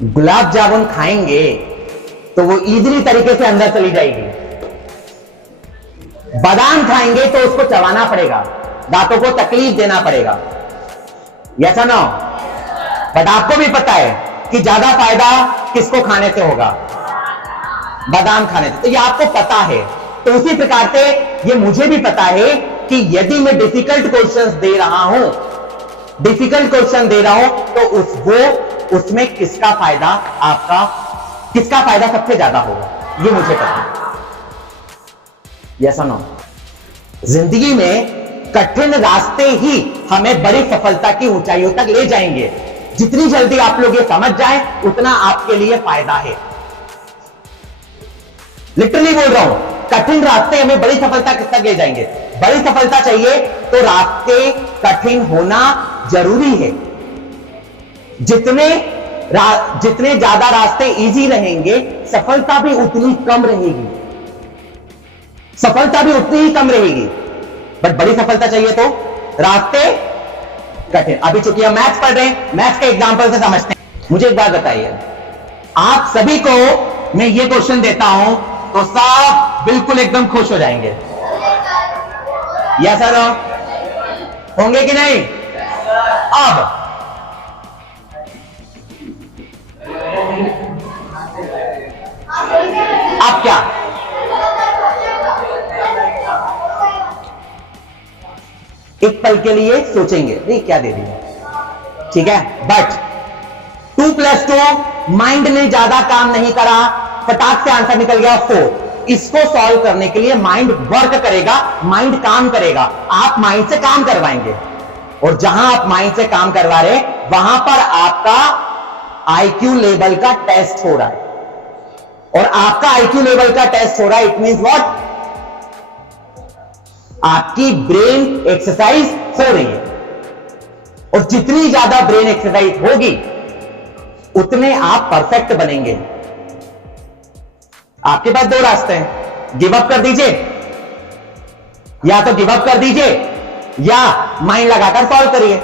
गुलाब जामुन खाएंगे तो वो इजीली तरीके से अंदर चली जाएगी। बादाम खाएंगे तो उसको चबाना पड़ेगा, दांतों को तकलीफ देना पड़ेगा। यस और नो? बट आपको भी पता है कि ज्यादा फायदा किसको खाने से होगा? बादाम खाने से। तो ये आपको पता है। तो उसी प्रकार से ये मुझे भी पता है कि यदि मैं डिफिकल्ट क्वेश्चंस दे रहा हूं, डिफिकल्ट क्वेश्चन दे रहा हूं, तो उसमें किसका फायदा, आपका किसका फायदा सबसे ज्यादा होगा, ये मुझे पता है। यस और नो? जिंदगी में कठिन रास्ते ही हमें बड़ी सफलता की ऊंचाइयों तक ले जाएंगे। जितनी जल्दी आप लोग ये समझ जाएं, उतना आपके लिए फायदा है। लिटरली बोल रहा हूं, कठिन रास्ते हमें बड़ी सफलता किस तक ले जाएंगे। बड़ी सफलता चाहिए तो रास्ते कठिन होना जरूरी है। जितने ज्यादा रास्ते इजी रहेंगे, सफलता भी उतनी कम रहेगी। सफलता भी उतनी ही कम रहेगी। बट बड़ी सफलता चाहिए तो रास्ते कठिन। अभी चूंकि हम मैथ्स पढ़ रहे हैं, मैथ्स के एग्जांपल से समझते हैं। मुझे एक बात बताइए, आप सभी को मैं ये क्वेश्चन देता हूं तो सब बिल्कुल एकदम खुश हो जाएंगे। Yes sir? होंगे कि नहीं? अब क्या, एक पल के लिए सोचेंगे नहीं क्या दे दिया, ठीक है। बट 2+2 माइंड ने ज्यादा काम नहीं करा, फटाक से आंसर निकल गया 4। इसको सॉल्व करने के लिए माइंड वर्क करेगा, माइंड काम करेगा। आप माइंड से काम करवाएंगे, और जहां आप माइंड से काम करवा रहे वहां पर आपका आईक्यू लेवल का टेस्ट हो रहा है। और आपका आईक्यू लेवल का टेस्ट हो रहा है, इट मींस व्हाट? आपकी ब्रेन एक्सरसाइज हो रही है। और जितनी ज्यादा ब्रेन एक्सरसाइज होगी, उतने आप परफेक्ट बनेंगे। आपके पास 2 रास्ते हैं, गिव अप कर दीजिए, या तो गिव अप कर दीजिए या माइंड लगाकर सॉल्व करिए।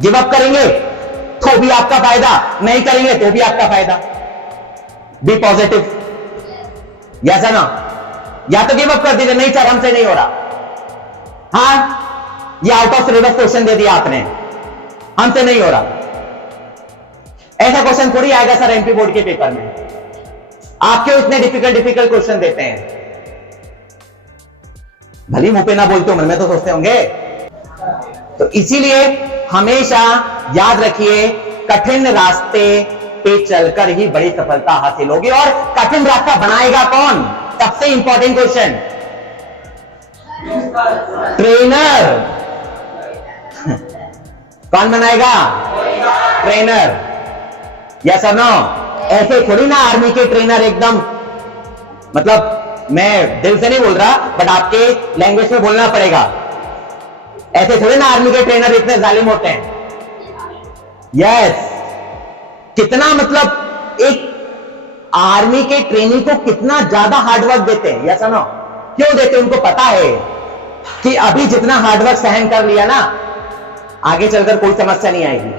गिव अप करेंगे तो भी आपका फायदा, नहीं करेंगे तो भी आपका फायदा। B positive. यस है ना? या तो गिव अप कर दीजिए, नहीं सर हमसे नहीं हो रहा, हाँ ये आउट ऑफ सिलेबस क्वेश्चन दे दिया आपने, हमसे नहीं हो रहा। ऐसा क्वेश्चन थोड़ी आएगा सर एमपी बोर्ड के पेपर में। आप क्यों इतने डिफिकल्ट क्वेश्चन देते हैं? भली मुंह पे ना बोलते हो, मन में तो सोचते होंगे। तो इसीलिए हमेशा याद रखिए, कठिन रास्ते पे चलकर ही बड़ी सफलता हासिल होगी। और कठिन रास्ता बनाएगा कौन? सबसे इंपॉर्टेंट क्वेश्चन, ट्रेनर। कौन बनाएगा? ट्रेनर। यस और नो? ऐसे थोड़ी ना आर्मी के ट्रेनर एकदम, मतलब मैं दिल से नहीं बोल रहा, बट आपके लैंग्वेज में बोलना पड़ेगा। ऐसे थोड़ी ना आर्मी के ट्रेनर इतने जालिम होते हैं। यस, कितना मतलब एक आर्मी के ट्रेनी को कितना ज्यादा हार्डवर्क देते हैं। यस और नो? क्यों देते हैं? उनको पता है कि अभी जितना हार्डवर्क सहन कर लिया ना, आगे चलकर कोई समस्या नहीं आएगी।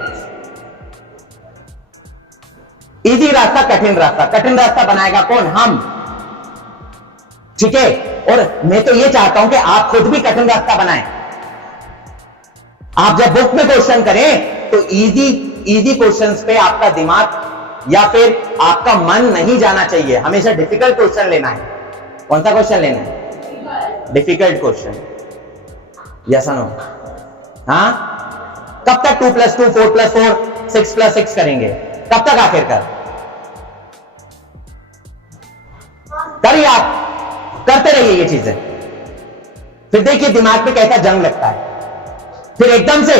इजी रास्ता, कठिन रास्ता। कठिन रास्ता बनाएगा कौन? हम, ठीक है। और मैं तो ये चाहता हूं कि आप खुद भी कठिन रास्ता बनाएं। आप जब बुक में क्वेश्चन करें तो इजी क्वेश्चंस पे आपका दिमाग या फिर आपका मन नहीं जाना चाहिए। हमेशा डिफिकल्ट क्वेश्चन लेना है। कौन सा क्वेश्चन लेना है? Difficult question. यस और नो? हाँ, कब तक 2+2 4+4 6+6 करेंगे? कब तक? आखिरकार करिए, आप करते रहिए ये चीजें, फिर देखिए दिमाग पे कैसा जंग लगता है। फिर एकदम से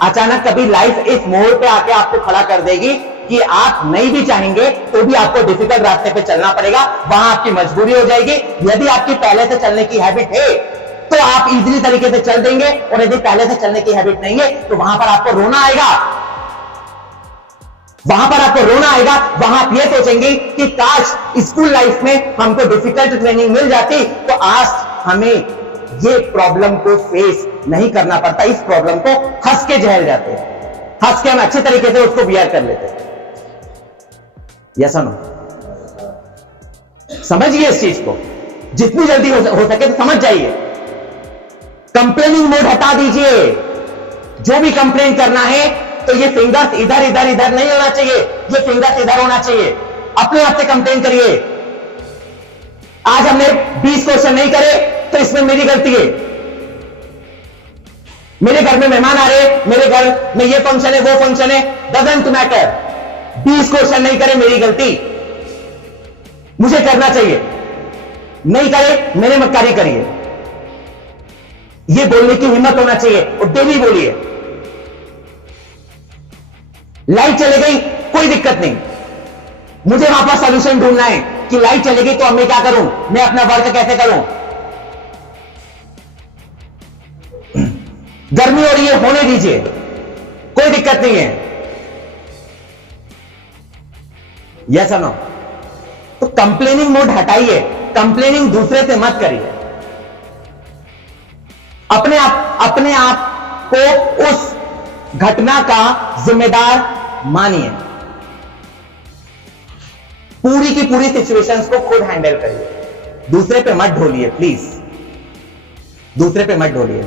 अचानक कभी लाइफ इस मोड़ पे आके आपको खड़ा कर देगी कि आप नहीं भी चाहेंगे तो भी आपको डिफिकल्ट रास्ते पे चलना पड़ेगा। वहां आपकी मजबूरी हो जाएगी। यदि आपकी पहले से चलने की हैबिट है तो आप इजीली तरीके से चल देंगे, और यदि पहले से चलने की हैबिट नहीं है तो वहां पर आपको रोना आएगा। वहां आप ये सोचेंगे कि काश स्कूल लाइफ में हमको डिफिकल्ट ट्रेनिंग मिल जाती तो आज हमें ये प्रॉब्लम को फेस नहीं करना पड़ता। इस प्रॉब्लम को हंस के झेल जाते, हंस के हम अच्छे तरीके से उसको बियर कर लेते। यस और नो? समझिए इस चीज को, जितनी जल्दी हो सके तो समझ जाइए। कंप्लेनिंग मोड हटा दीजिए। जो भी कंप्लेन करना है तो ये फिंगर्स इधर इधर इधर नहीं होना चाहिए, ये फिंगर्स इधर होना चाहिए। अपने आप से कंप्लेन करिए। आज हमने 20 क्वेश्चन नहीं करे तो इसमें मेरी गलती है। मेरे घर में मेहमान आ रहे, मेरे घर में ये फंक्शन है वो फंक्शन है, डजंट मैटर। 20 क्वेश्चन नहीं करे मेरी गलती, मुझे करना चाहिए। नहीं करे मेरे मक्कारी करिए, ये बोलने की हिम्मत होना चाहिए और डेली बोलिए। लाइट चले गई कोई दिक्कत नहीं, मुझे वहां पर सॉल्यूशन ढूंढना है कि लाइट चले गई तो अब मैं क्या करूं, मैं अपना वर्क कैसे करूं। गर्मी हो रही है, होने दीजिए, कोई दिक्कत नहीं है। यस और नो? तो कंप्लेनिंग मोड हटाइए, कंप्लेनिंग दूसरे से मत करिए। अपने आप को उस घटना का जिम्मेदार मानिए। पूरी की पूरी सिचुएशंस को खुद हैंडल करिए, दूसरे पे मत ढोलिए प्लीज, दूसरे पे मत ढोलिए।